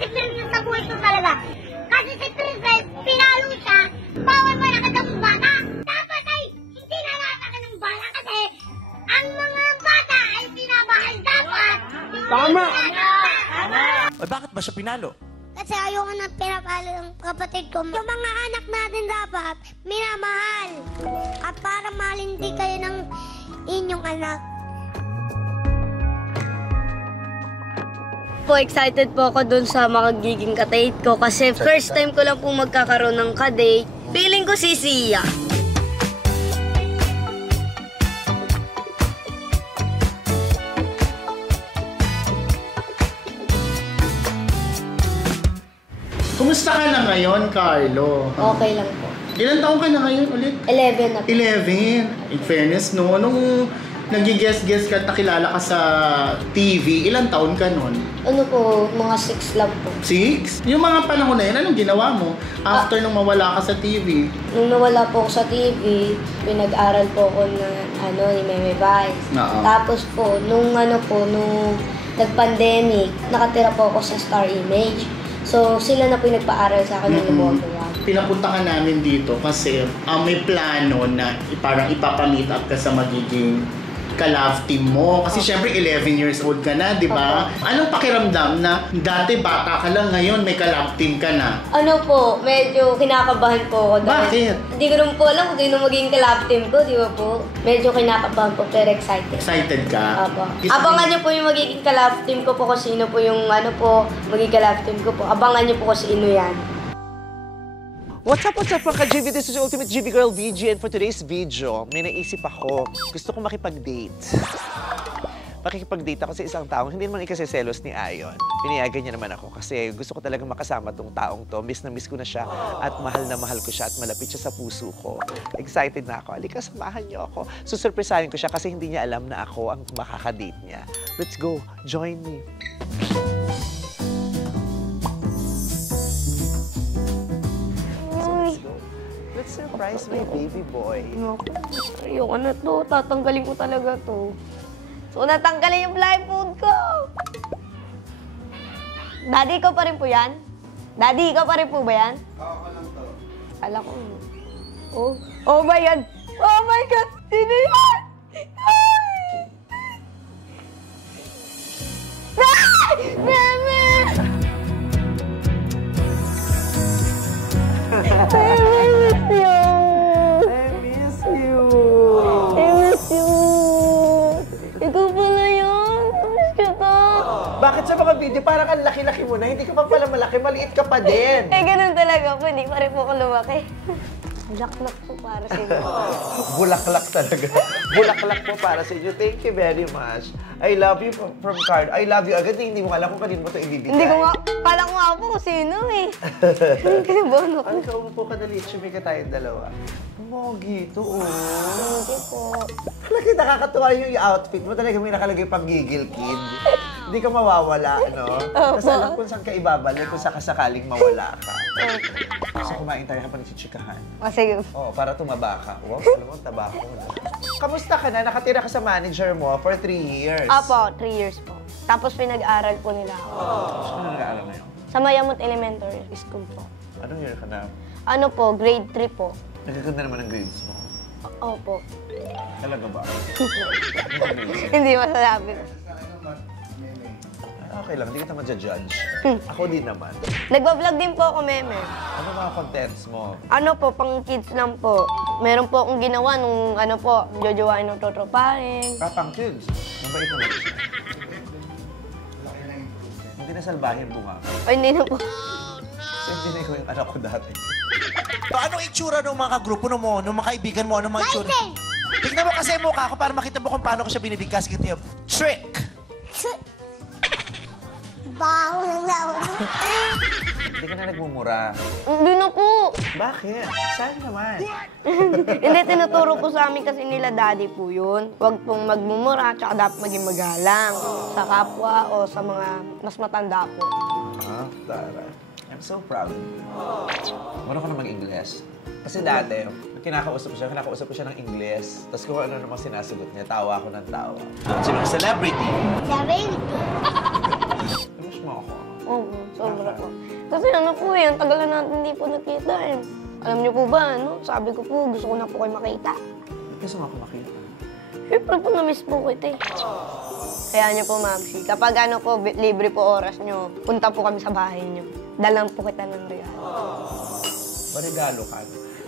si Princess sa buhay ko talaga. Kasi si Princess, pinalo siya, bawal malakad ang bata. Dapat ay hindi nalakad ng bata kasi ang mga bata ay pinamahal dapat. Tama! Ay, bakit ba siya pinalo? Kasi ayoko na pinapalo ng kapatid ko. Yung mga anak natin dapat minamahal. At para malindi kayo ng inyong anak. Excited po ako dun sa magiging ka-date ko kasi first time ko lang po magkakaroon ng ka-date. Feeling ko si Sia. Kumusta ka na ngayon, Carlo? Okay lang po. Ilan taong ka na ngayon ulit? 11 na po. 11. In fairness, no? Nung nag-guest ka at nakilala ka sa TV, ilang taon ka nun? Ano po, mga 6 lang po. 6? Yung mga panahon na yun, anong ginawa mo? After nung mawala ka sa TV? Nung nawala po ako sa TV, pinag-aral po ako ng ni Meme Vice. Oo. Tapos po, nung nag-pandemic, nakatira po ako sa Star Image. So, sila na po yung nagpa-aral sa akin ng Lumogawag. Pinapunta ka namin dito kasi may plano na parang ipapamit up ka sa magiging ka-love team mo. Kasi syempre 11 years old ka na, di ba? Anong pakiramdam na dati bata ka lang, ngayon may ka-love team ka na? Ano po, medyo kinakabahan po ako. Bakit? Hindi ko rin po alam kung sino magiging ka-love team ko, di ba po? Medyo kinakabahan po, pero excited. Excited ka? Apo. Abangan niyo po yung magiging ka-love team ko po kung sino po yung magiging ka-love team ko po. Abangan niyo po kung sino yan. What's up mga ka-GB? This is your Ultimate GB Girl VG, and for today's video, may naisip ako. Gusto kong makipag-date. Makikipag-date ako sa isang taong hindi naman ikaseselos ni Ayon. Pinayagan niya naman ako kasi gusto ko talaga makasama tong taong to. Miss na miss ko na siya at mahal ko siya at malapit siya sa puso ko. Excited na ako. Halika, samahan niyo ako. Susurpresahin ko siya kasi hindi niya alam na ako ang makakadate niya. Let's go. Join me. Let's surprise my baby boy. Ayoko na to. Tatanggalin ko talaga to. So, natanggalin yung blindfold ko. Daddy, ikaw pa rin po yan? Daddy, ikaw pa rin po ba yan? Oo, ako lang to. Ala ko. Oh. Oh my God. Oh my God. Sino yan? Ay! Meme! Bakit sa mga video, parang ang laki-laki mo na, hindi ka pa pala malaki, maliit ka pa din. Ganun talaga po, hindi pa rin po ako lumaki. Bulaklak po para sa inyo. Bulaklak talaga. Bulaklak po para sa inyo. Thank you very much. I love you from card. I love you agad, hindi mo alam kung kanino mo ito ibibigay. Hindi ko nga, kala ko nga po kung sino eh. Kinibahan ako. Ano ka, umupo ka dali, sumika tayong dalawa. Mogi ito, oh. Thank you po. Talagang nakakatuwa yung outfit mo. Talaga may nakalagay pang gigil kid. Hindi ka mawawala, no? Tapos alam kung saan ka ibabalik kung sakasakaling mawala ka. So kumain tayo habang nagsichikahan. Sige. Oo, para tumaba ka. Wow, alam mo, taba ko na. Kamusta ka na? Nakatira ka sa manager mo for 3 years. Apo, 3 years po. Tapos pinag-aral po nila ako. Saan ka nag-aaral ngayon? Sa Mayamot Elementary School po. Anong year ka na? Ano po, grade 3 po. Nagaganda naman ang grades mo. Opo. Talaga ba? Hindi masasabi. Okay lang, hindi kita ma-judge. Ako din naman. Nagwa-vlog din po ako, Meme. Ano mga contents mo? Ano po, pang kids lang po. Meron po akong ginawa nung jojowain ng totropahin. Pang kids. Mabait naman siya. Hindi na salbahin mo nga. Ay, hindi na po. Kasi hindi na ko yung anak ko dati. Anong itsura ng mga grupo mo, ng mga kaibigan mo? Anong mga itsura? Tignan mo kasi mukha ko para makita mo kung paano ko siya binibigkas. Trick! Baho ng laon. Hindi ka na nagmumura. Hindi na po. Bakit? Saan naman? Hindi, tinuturo po sa amin kasi nila daddy po yun. Huwag pong magmumura, tsaka dapat maging magalang sa kapwa o sa mga mas matanda po. Ah, Tara. I'm so proud of you. Marunong ka na mag-Ingles. Kasi dati, kinakausap ko siya ng Ingles. Tapos kung ano namang sinasagot niya, tawa ako ng tawa. Sino celebrity? Sabi, Miss mo ako. Oo, sobra. na po eh. Ang tagal na natin hindi po nakita eh. Alam niyo po ba, ano? Sabi ko po, gusto ko na po kayo makita. Gusto mo ako makita? Siyempre po, na-miss po kita eh. Kaya niyo po, Mamsi, kapag ano po, libre po oras niyo, punta po kami sa bahay niyo. Dalang po kita ng regalo. Marigalo ka.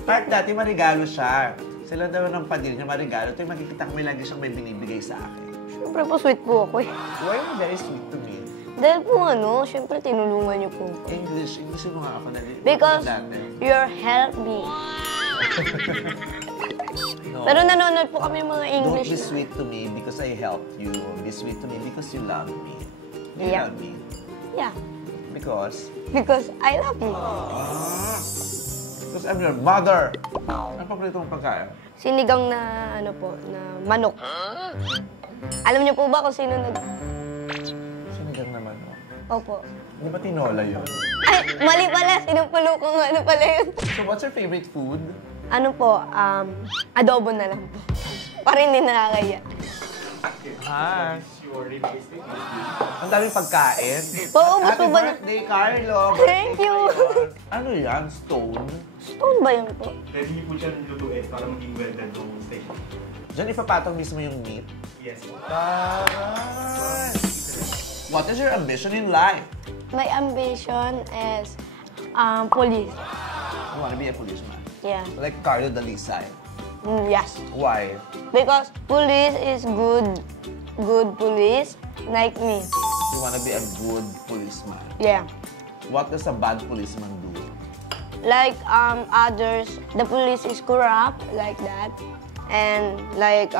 Part dati marigalo siya. Sila daw ng padil niya marigalo. Ito yung makikita ko may lagi siyang may binibigay sa akin. Siyempre po, sweet po ako eh. Why are you very sweet to me? Dahil po ano, siyempre tinulungan niyo po. English mo nga ako na Because dati. you're help me. No. Pero nanonood po kami mga Don't English. be sweet to me because I helped you. Be sweet to me because you love me. Do you Yeah. love me? Yeah, Because? because I love you. Because I'm your mother. Ano paborito mong pagkain? Sinigang na ano po, na manok. Alam niyo po ba kung sino Sinigang naman, no? Opo. Di ba tinola yun? Ay, mali pala. Sinupulo ko nga. Ano pala yun? So what's your favorite food? Ano po, adobo na lang po. Parang hindi nakakaya. Ah. Ang daming pagkain. Paubos Happy po ba na? birthday, Carlo! Thank you! Ano yan? Stone? Stone ba yun po? Ready po dyan lutuin para maging well done yung steak. Diyan ipapatong mismo yung meat? Yes. Taray! What is your ambition in life? My ambition is police. You wanna be a policeman? Yeah. Like Carlo Dalisay. Yes. Why? Because police is good police like me. You wanna be a good policeman. Yeah. What does a bad policeman do? Like others, the police is corrupt like that, and like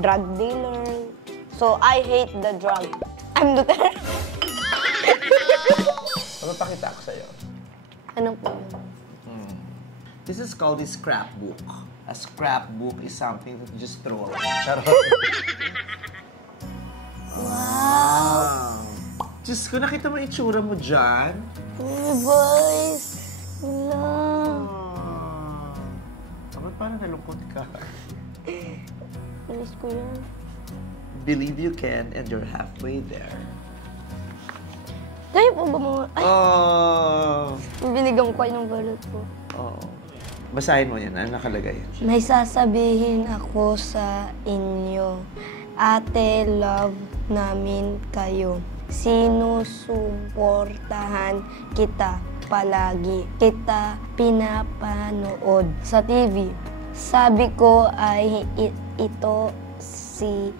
drug dealer. So I hate the drug. I'm Duterte. Magpapakita ako sa'yo. Ano po? This is called a scrapbook. A scrapbook is something that you just throw away. Charot. Wow! Diyos ko, nakita mo yung itsura mo dyan? Oh, boys. Wala. Dapat parang nalungkot ka. Police ko yan. Believe you can and you're halfway there. Kayo po ba mga... Ay, Oh! binigyan ko kayo ng balot po. Oh. Basahin mo yan. Ano nakalagay? May sasabihin ako sa inyo. Ate, love namin kayo. Sinusuportahan kita palagi. Kita pinapanood sa TV. Sabi ko ay ito si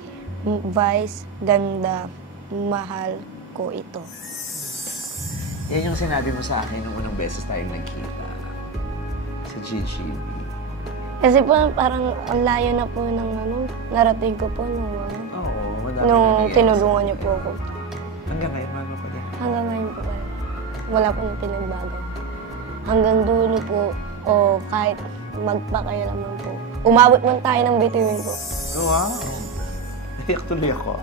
Vice ganda. Mahal ko ito. Yan yung sinabi mo sa akin nung unang beses tayong nagkita. Sa GGB. Kasi po parang ang layo na po ng ano, narating ko po nung Oo, madami nung nangyayari tinulungan niyo po ako. Hanggang ngayon, ano pa din? Hanggang ngayon po kayo. Wala pong pinagbago. Hanggang dulo po, o kahit magpakailaman po. Umabot man tayo ng bituin po. Wow! Iyak tuloy ako.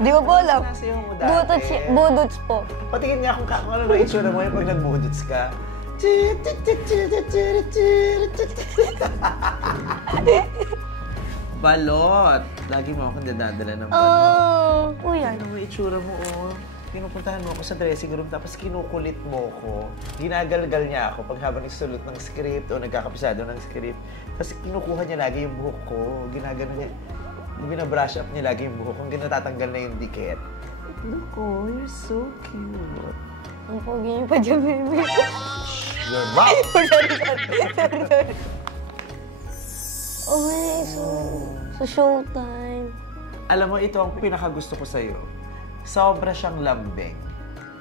Di ko po alam. Nasiyaw mo dati. Budots po. Patingin nga kung ano ba itsura mo yung pag nag-moods ka. Balot! Lagi mo akong dadadala ng balot. Oh, kuya. Ano mo itsura mo, oh. Pinupuntahan mo ako sa dressing room tapos kinukulit mo ko. Ginagalgal niya ako pag habang nagsusulat ng script o nagkakapisado ng script. Tapos kinukuha niya lagi yung buhok ko. Ginagano niya. Binabrush up niya lagi yung buhok kung natatanggal na yung dikit. Look, oh, you're so cute. Ang pogi niyo pa dyan, baby. Your mouth! Sorry. Okay, so showtime. Alam mo, ito ang pinakagusto ko sa'yo. Sobra siyang lambing.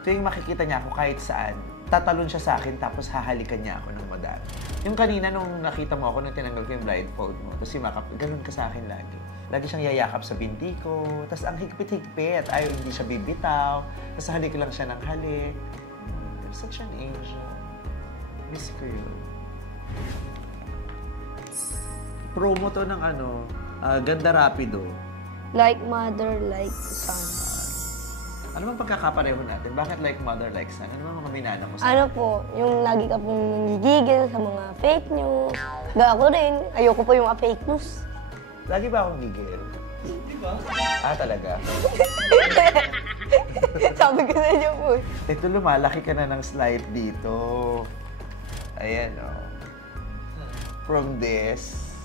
Tuwing makikita niya ako kahit saan, tatalon siya sa akin tapos hahalikan niya ako ng madami. Yung kanina nung nakita mo ako nung tinanggal ko yung blindfold mo, tapos simakap, ganun ka sa akin lagi. Lagi siyang yayakap sa binti ko, tapos ang higpit-higpit, ayaw hindi siya bibitaw, tapos halik lang siya ng halik. You're such an angel. Miss ko yun. Promo to ng ano, Ganda Rapido. Like mother, like son. Ano bang pagkakapareho natin? Bakit like mother, like son? Ano bang mga minana mo sa Ano po, yung lagi ka pong nanggigigil sa mga fake news. Ako rin, ayoko po yung fake news. Lagi ba akong gigil? Diba? Ah, talaga? Sabi Sabi ko sa inyo po. Ito, lumalaki ka na ng slide dito. Ayan, oh. From this.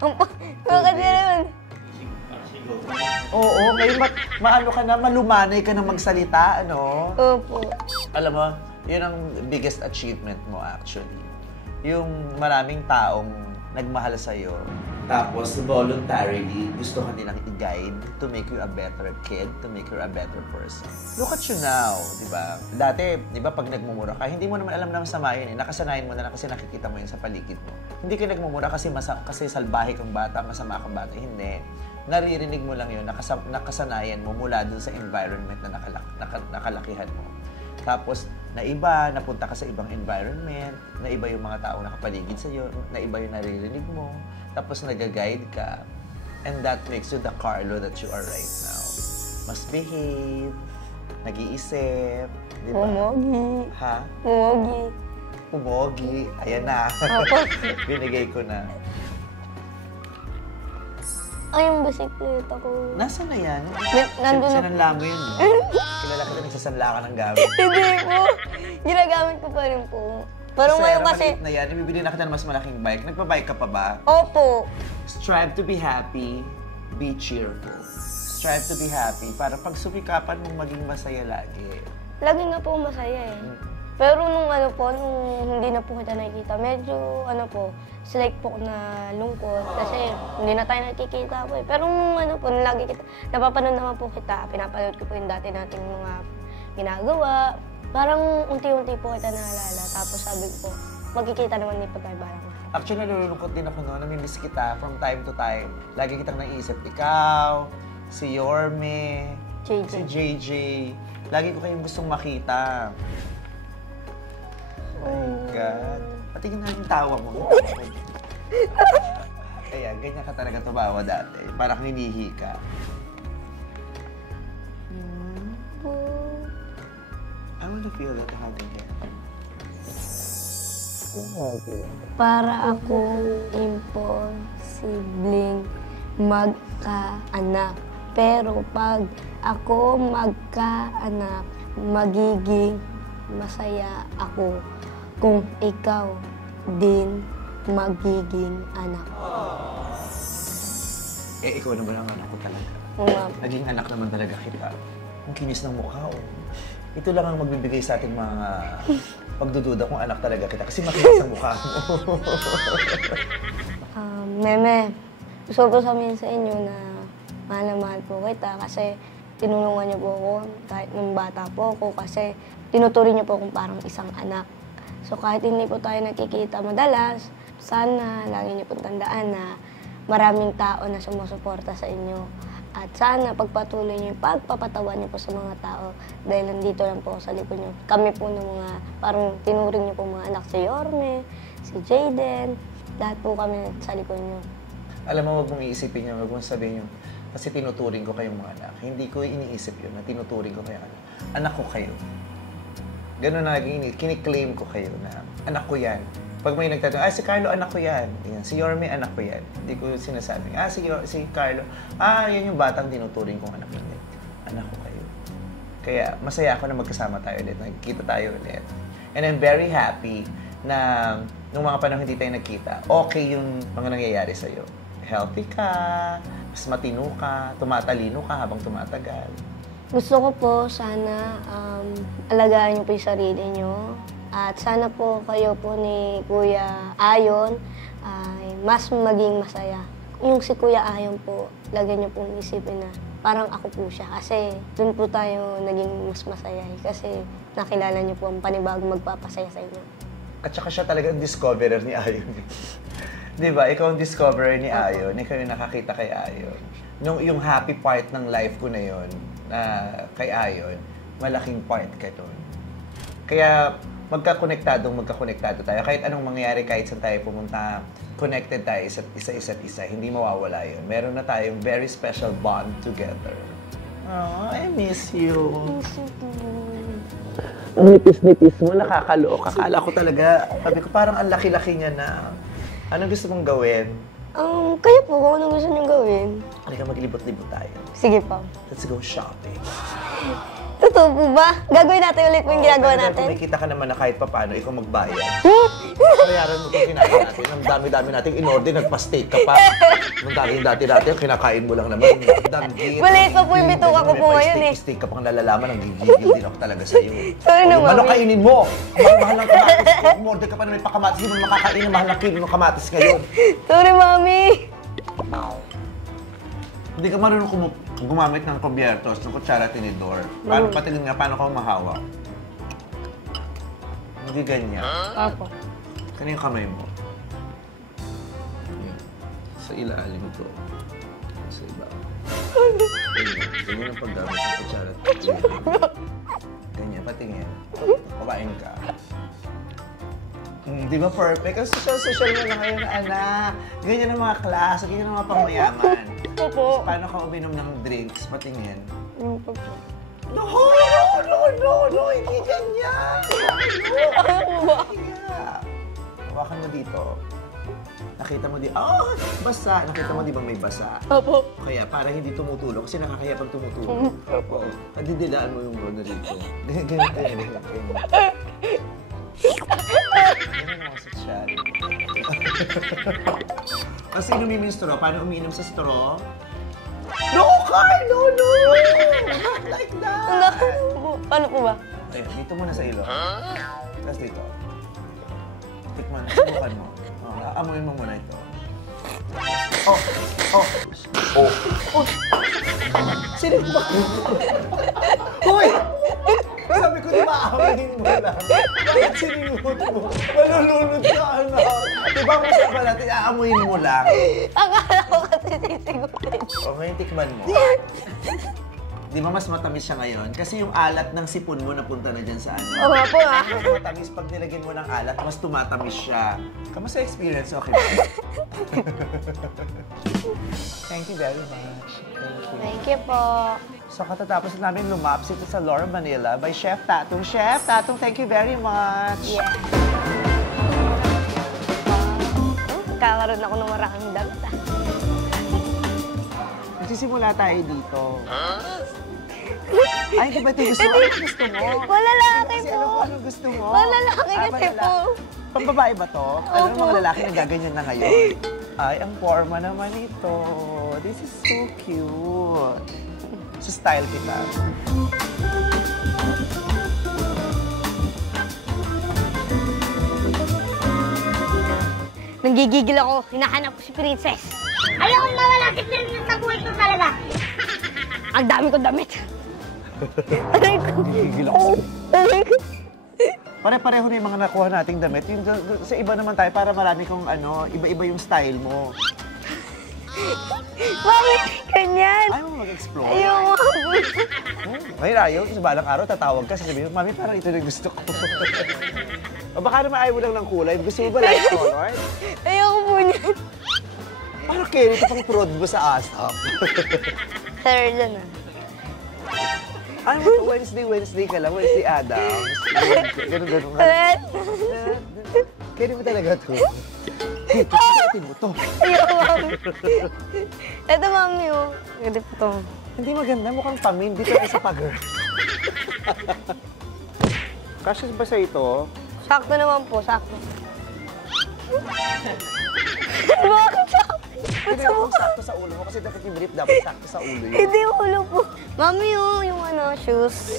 Bakit naman? Oo, ngayon maano ka na, malumanay ka na magsalita, ano? Opo. Alam mo, yun ang biggest achievement mo actually. Yung maraming taong nagmahal sa'yo, tapos voluntarily gusto ka nilang i-guide to make you a better kid, to make you a better person. Look at you now, di ba? Dati, di ba, pag nagmumura ka, hindi mo naman alam na masama yun eh. Nakasanayan mo na lang kasi nakikita mo yun sa paligid mo. Hindi ka nagmumura kasi salbahe kang bata, masama kang bata. Hindi. Naririnig mo lang yun, nakasanayan mo mula dun sa environment na nakalakihan mo. Tapos, naiba, napunta ka sa ibang environment, naiba yung mga tao nakapaligid sa'yo, naiba yung naririnig mo, tapos nag-guide ka. And that makes you the Carlo that you are right now. Mas behave, nag-iisip, di ba? Pumogi. Ha? Pumogi. Pumogi. Ayan na. Binigay ko na. Ay, yung bisikleta ko. Nasaan na yan? Nandun na. Sinanla mo yun. Kilala ka na nagsasanla ka ng gamit. Hindi po. Ginagamit ko pa rin po. Pero ngayon kasi... maliit na yan, ibibili na kita ng mas malaking bike. Nagpa-bike ka pa ba? Opo. Strive to be happy, be cheerful. Strive to be happy para pag sumikapan mong maging masaya lagi. Lagi nga po masaya eh. Pero nung nung hindi na po kita nakikita, medyo slight po na lungkot kasi hindi na tayo nakikita po eh. Pero nung nung lagi kita, napapanood naman po kita, pinapanood ko po yung dati nating mga ginagawa. Parang unti-unti po kita naalala. Tapos sabi ko po, magkikita naman din po tayo parang. Actually, nalulungkot din ako noon. Namimiss kita from time to time. Lagi kitang naisip. Ikaw, si Yorme, JJ. si JJ. Lagi ko kayong gustong makita. Oh my God. Patingin na yung tawa mo. Kaya, ganyan ka talaga tumawa dati. Parang hinihi ka. I want to feel that hug again. Para akong imposibleng magkaanak. Pero pag ako magkaanak, magiging masaya ako kung ikaw din magiging anak. Eh, ikaw naman ang anak ko talaga. Naging anak naman talaga kita. Ang kinis ng mukha, oh. Ito lang ang magbibigay sa ating mga pagdududa kung anak talaga kita. Kasi makinis ang mukha mo. Meme, gusto ko sabihin sa inyo na mahal na mahal po kita kasi tinulungan niyo po ako kahit nung bata po ako kasi tinuturing niyo po akong parang isang anak. So kahit hindi po tayo nakikita madalas, sana lagi niyo po tandaan na maraming tao na sumusuporta sa inyo. At sana pagpatuloy niyo yung pagpapatawan niyo po sa mga tao dahil nandito lang po sa likod niyo. Kami po ng mga parang tinuring niyo po mga anak, si Yorme, si Jayden, lahat po kami sa likod niyo. Alam mo, huwag mong iisipin yun, huwag mong sabihin yun. Kasi tinuturing ko kayong mga anak. Hindi ko iniisip yun na tinuturing ko kayong anak. Anak ko kayo. Ganun na kiniklaim ko kayo na anak ko yan. Pag may nagtatanong, si Carlo, anak ko yan. Si Yorme, anak ko yan. Hindi ko sinasabing, si Carlo, yan yung batang tinuturing kong anak ko. Anak ko kayo. Kaya masaya ako na magkasama tayo ulit, nagkikita tayo ulit. And I'm very happy na nung mga panahon hindi tayo nagkita, okay yung mga nangyayari sa'yo. Healthy ka, mas matino ka, tumatalino ka habang tumatagal. Gusto ko po sana alagaan niyo po yung sarili niyo. At sana po kayo po ni Kuya Ayon ay mas maging masaya. Yung si Kuya Ayon po, lagyan niyo pong isipin na parang ako po siya. Kasi doon po tayo naging mas masaya. Kasi nakilala niyo po ang panibagong magpapasaya sa inyo. At saka siya talaga ang discoverer ni Ayon. Di ba? Ikaw ang discoverer ni Ayon. Ikaw yung nakakita kay Ayon. Yung happy part ng life ko na yun, kay Ayon, malaking part ka doon. Kaya magkakonektado tayo. Kahit anong mangyari, kahit saan tayo pumunta, connected tayo isa't isa. Hindi mawawala yun. Meron na tayong very special bond together. Oh, I miss you. Ang nipis-nipis mo, nakakaloka. Akala ko talaga, sabi ko parang ang laki-laki niya na. Anong gusto mong gawin? Kayo po, kung anong gusto niyong gawin. Halika, maglibot-libot tayo. Sige po. Let's go shopping. Totoo po ba? Gagawin natin ulit po yung ginagawa Pero natin. kumikita ka naman na kahit paano, ikaw magbayad. Bayaran mo itong kinakain natin. Ang dami-dami nating in-order, nagpa-steak ka pa. Ang dati-dati, kinakain mo lang naman. Danggit. Maliit pa po yung bituka ko po ngayon eh. Steak ka pang nalalaman, ang gigigil din ako talaga sa'yo. Sorry na, Ano Mami. kainin mo? Ang mahal ng kamatis. Kung umorder ka pa na may pakamatis, hindi mo makakain ng mahal ng kilo ng kamatis ngayon. Sorry, Mami. Hindi ka marunong gumamit ng kubyertos, ng kutsara tinidor. Paano patingin nga, paano ka mahawak? Hindi ganyan. Opo. Kano yung kamay mo? Yan. Sa ilalim ito. Sa iba. Ganyan ang paggamit ng kutsara tinidor. Ganyan, patingin. Kumain ka. Di ba perfect? Ang social mo na ngayon, anak. Ganyan ang mga klase, ganyan ang mga pangmayaman. Opo. Paano ka uminom ng drinks? Patingin. Opo. No! Hindi ganyan! Yeah. Hawakan mo dito. Nakita mo di, basa! Nakita mo di ba may basa? Opo. Kaya para hindi tumutulog, kasi nakakaya pag tumutulog. Opo. Didilaan mo yung brodo dito. Ganito yan. Ano mga sosyal? Kasi inumin yung straw. Paano umiinom sa straw? No, Carl! No! Not like that! Paano po ba? Ayan, dito muna sa ilo. Tapos dito. Tikman, subukan mo. Aamuin mo muna ito. Sino ba? Hoy! Sabi ko, di ba aamuin mo lang? Bakit siningot mo? Malulunod ka, anak. Diba mo sabi natin, aamuin mo lang? Akala ko kasi sisigutin. O, ngayon tikman mo. Di ba mas matamis siya ngayon? Kasi yung alat ng sipon mo napunta na dyan sa ano. Oo nga po ah. Mas matamis pag nilagyan mo ng alat, mas tumatamis siya. Kamusta experience? Okay ba? Thank you very much. Thank you po. So katatapos namin lumaps ito sa Laura Manila by Chef Tatong. Chef Tatong, thank you very much. Yeah. Kakaroon ako ng maraming damit ah. Magsisimula tayo dito. Ay, di ba ito gusto mo? Ano gusto mo? Malalaki Kasi po. alam ko anong gusto mo. Malalaki kasi po. Pambabae ba to? Alam mo mga lalaki nagaganyan na ngayon. Ay, ang forma naman ito. This is so cute. Sa style kita. Nanggigigil ako. Hinahanap ko si Princess. Ayaw kong mawala si Princess sa buhay ko talaga. Ang dami kong damit. Aray ko. Gigil ako. Aray ko. Pare-pareho na yung mga nakuha nating damit. Yung, sa iba naman tayo, para marami kong iba-iba yung style mo. Mami, ganyan. Ayaw mo mag-explore. Ayoko. Ngayon ayaw, sa balang araw tatawag ka, sasabihin mo, Mami, parang ito na gusto ko. O baka naman ayaw mo lang ng kulay. Gusto mo ba light color? Ayoko po niyan. Parang Kerry, ito pang prod mo sa asap. Sir, dyan ah. Ano mo, Wednesday ka lang, Wednesday Adams. Ganun ka. Ulit. Kerry mo talaga to. Dito, suotin mo to. Ayoko, Mami. Ito, Mami, oh. Ganda po to. Hindi maganda, mukhang pamin. Dito na sa pag-girl. Kasya ba sa ito? Sakto naman po, sakto. Bakit sakto? Hindi mo sakto sa ulo mo kasi dapat yung brief dapat sakto sa ulo yun. Hindi ulo po. Mami, oh, yung ano, shoes.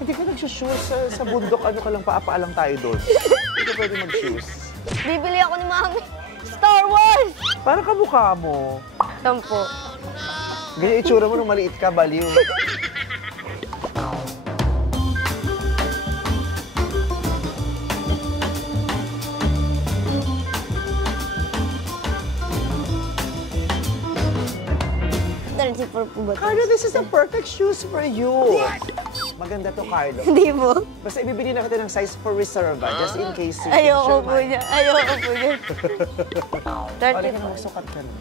Hindi ka nag-shoes sa bundok, ano ka lang, paapaalang tayo doon. Hindi ka pwede mag-shoes. Bibili ako ni Mami. Star Wars! Parang kamukha mo. Saan po? Ganyan itsura mo nung maliit ka, baliw. Po ba? Carlo, this is the perfect shoes for you. Maganda to, Carlo. Hindi po. Basta ibibili na kita ng size for reserva, just in case. Ayoko po niya. Ayoko po niya. Pwede ka na magsukat ka na.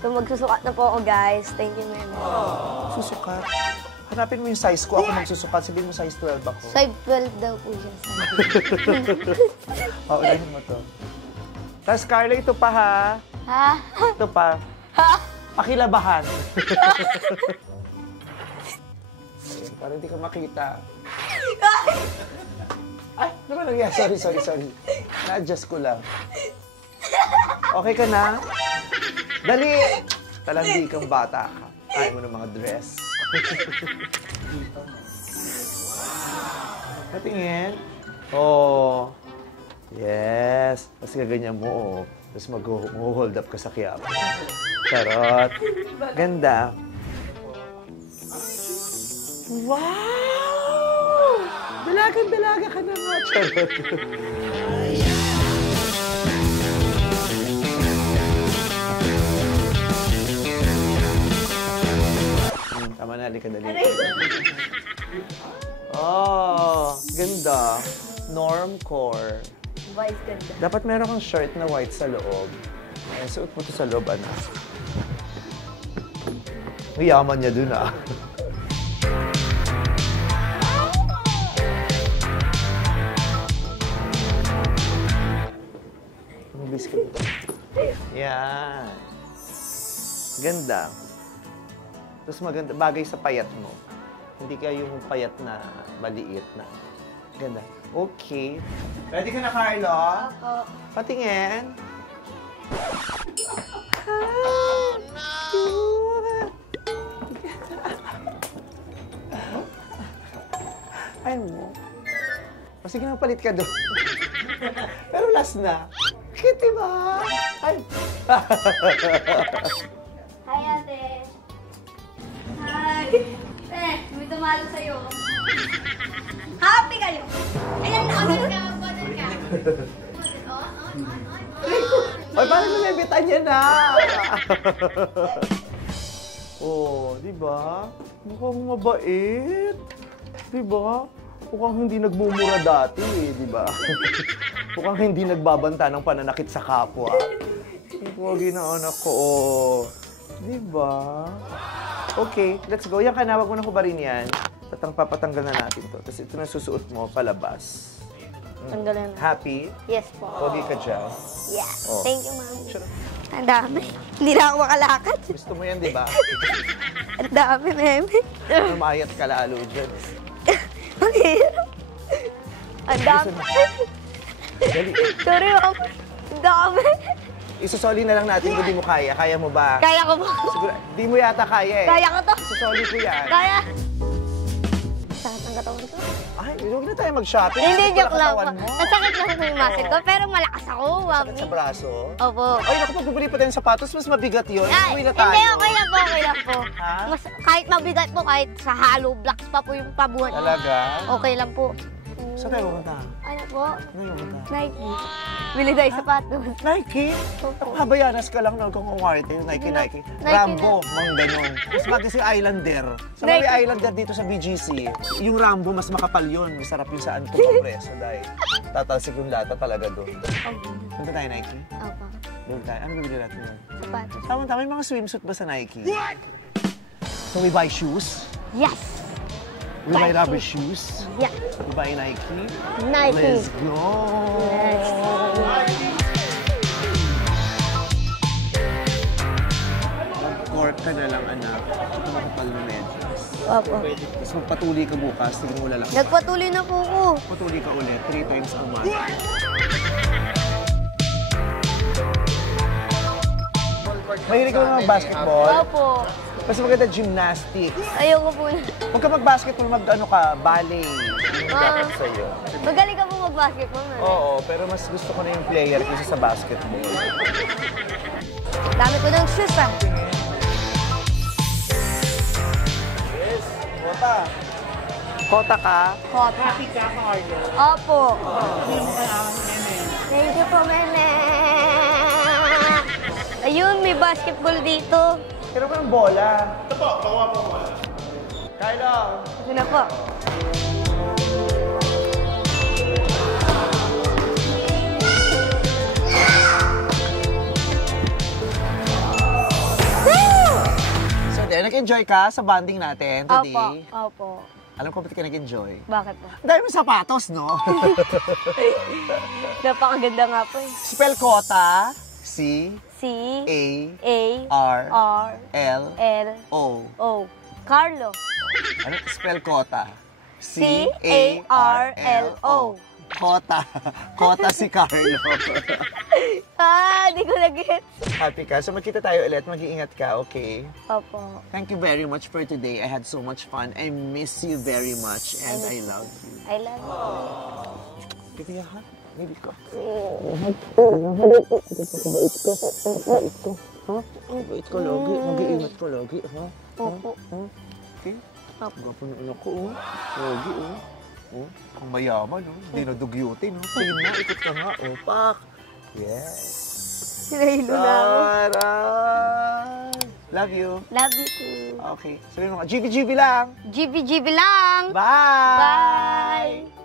So magsusukat na po ako, guys. Thank you, ma'am. Susukat? Hanapin mo yung size ko, ako magsusukat. Sabihin mo size 12 ako. Size 12 daw po siya. Unahin mo to. Tapos, Carla, ito pa ha. Ha? Ito pa. Pakilabahan. Ayun, para hindi ka makita. Ay, ano ba nangyari? Sorry. Na-adjust ko lang. Okay ka na? Dali! Talandi kang bata ka. Ayaw mo ng mga dress. Patingin. Oh. Yes. Tapos gaganyan mo, oh. Tapos mag-hold up ka sa kiyap. Charot. Ganda. Wow! Dalagang-dalaga ka na nga. Charot. Tama na, halika dali. Oh, ganda. Normcore. Vice ganda. Dapat meron kang shirt na white sa loob. Ayan, suot mo to sa loob, ano? Ang yaman niya dun, ah. Ang biscuit. Yan. Ganda. Tapos maganda, bagay sa payat mo. Hindi ka yung payat na maliit na. Ganda. Okay. Ready ka na, Carlo? Opo. Patingin. Ay mo. O sige, palit ka doon. Pero last na. Kitty ba? Ay. Hi, ate. Hi. May tumalo sa'yo. Happy kayo. Ayan, honor ka. Ay, parang nalabitan niya na. Oh, di ba? Mukhang mabait. Di ba? Mukhang hindi nagmumura dati, di ba? Mukhang hindi nagbabanta ng pananakit sa kapwa. Ang pogi na anak ko, oh. Di ba? Okay, let's go. Yan ka na, wag mo na kubarin yan. Papatanggal na natin to. Tapos ito na susuot mo, palabas. Tanggalin na. Happy? Yes po. Pogi ka dyan. Yeah. Oh. Thank you, ma'am. Sure. Ang dami. Hindi na ako makalakad. Gusto mo yan, di ba? Ang dami, meme. Umayat ka lalo dyan. Ang hirap. Ang dami. Dali. Sorry, ma'am. Ang dami. Isosoli na lang natin kung di mo kaya. Kaya mo ba? Kaya ko po. Siguro, di mo yata kaya eh. Kaya ko to. Isosoli ko yan. Kaya. Sakit ang katawan ko. Ay, huwag na tayo mag-shopping. Hindi, Sakit joke pala lang po. katawan mo. Masakit lang po yung muscle ko, pero malakas ako, Sakit mami. sa braso. Opo. Ay, naku, pag bumili pa tayo ng sapatos, mas mabigat yun. Ay, Uwi na tayo. hindi, okay lang po, okay lang po. Ha? Mas, kahit mabigat po, kahit sa hollow blocks pa po yung pabuhat. Talaga? Okay lang po. Saan tayo pupunta? Ano po? Ano yung pupunta? Nike. Bili tayo sapatos. Nike? Opo. Habayanas ka lang kung umarte. Nike. Nike Rambo, mang ganon. Mas bagay si Islander. Sa mga Nike. Islander dito sa BGC, yung Rambo mas makapal yun. Masarap yung saan kung kompreso dahil tatalsik yung lata talaga doon. Punta tayo Nike? Opo. Doon tayo. Ano bibili natin yun? Sapatos. Tama-tama yung mga swimsuit ba sa Nike? So we buy shoes? Yes! We buy rubber shoes? Yeah. We buy Nike? Nike. Let's go! Mag-cork ka na lang, anak. Ito makapal na medyas. Opo. Tapos magpatuloy ka bukas, tingin mo lalaki. Nagpatuloy na po ko. Patuloy ka ulit, 3 times a month. Mahilig ka ba mag-basketball? Opo. Mas maganda gymnastics. Ayoko po. Huwag ka mag-basketball, mag-ano ka, ballet. Yung dapat sa'yo. Magaling ka po mag-basketball, man. Oo, pero mas gusto ko na yung player kaysa sa basketball. Dami ko ng shoes, ah. Yes, Kota. Kota ka? Kota. Happy ka, Carlo. Opo. Thank you po, meme. Ayun, may basketball dito. Kailan ka ng bola? Ito po, bawa po bola. Carlo. Ito na po. So, nag-enjoy ka sa bonding natin today? Opo. Alam ko ba't ka nag-enjoy? Bakit po? Ang dami mong sapatos, no? Napakaganda nga po eh. Spell Kota, C, C A A R R L L O. O. Carlo. Ano? Spell Kota. C-A-R-L-O. Kota. Kota si Carlo. Di ko na-get. Happy ka? So magkita tayo ulit. Mag-iingat ka, okay? Opo. Thank you very much for today. I had so much fun. I miss you very much and I love you. I love you. Give me a hug. Maybe ko. Mabait ko lagi. Mag-iingat ko lagi, ha? Opo. Okay? Gwapo ng anak ko, oh. Lagi, oh. Oh, kung mayaman, oh. Hindi na dugyutin, oh. Tingin na, ikot ka nga, oh. Pak! Yes. Sinahilo na ako. Taray! Love you. Love you too. Okay. Sabihin mo nga, GB lang. GB lang. Bye! Bye!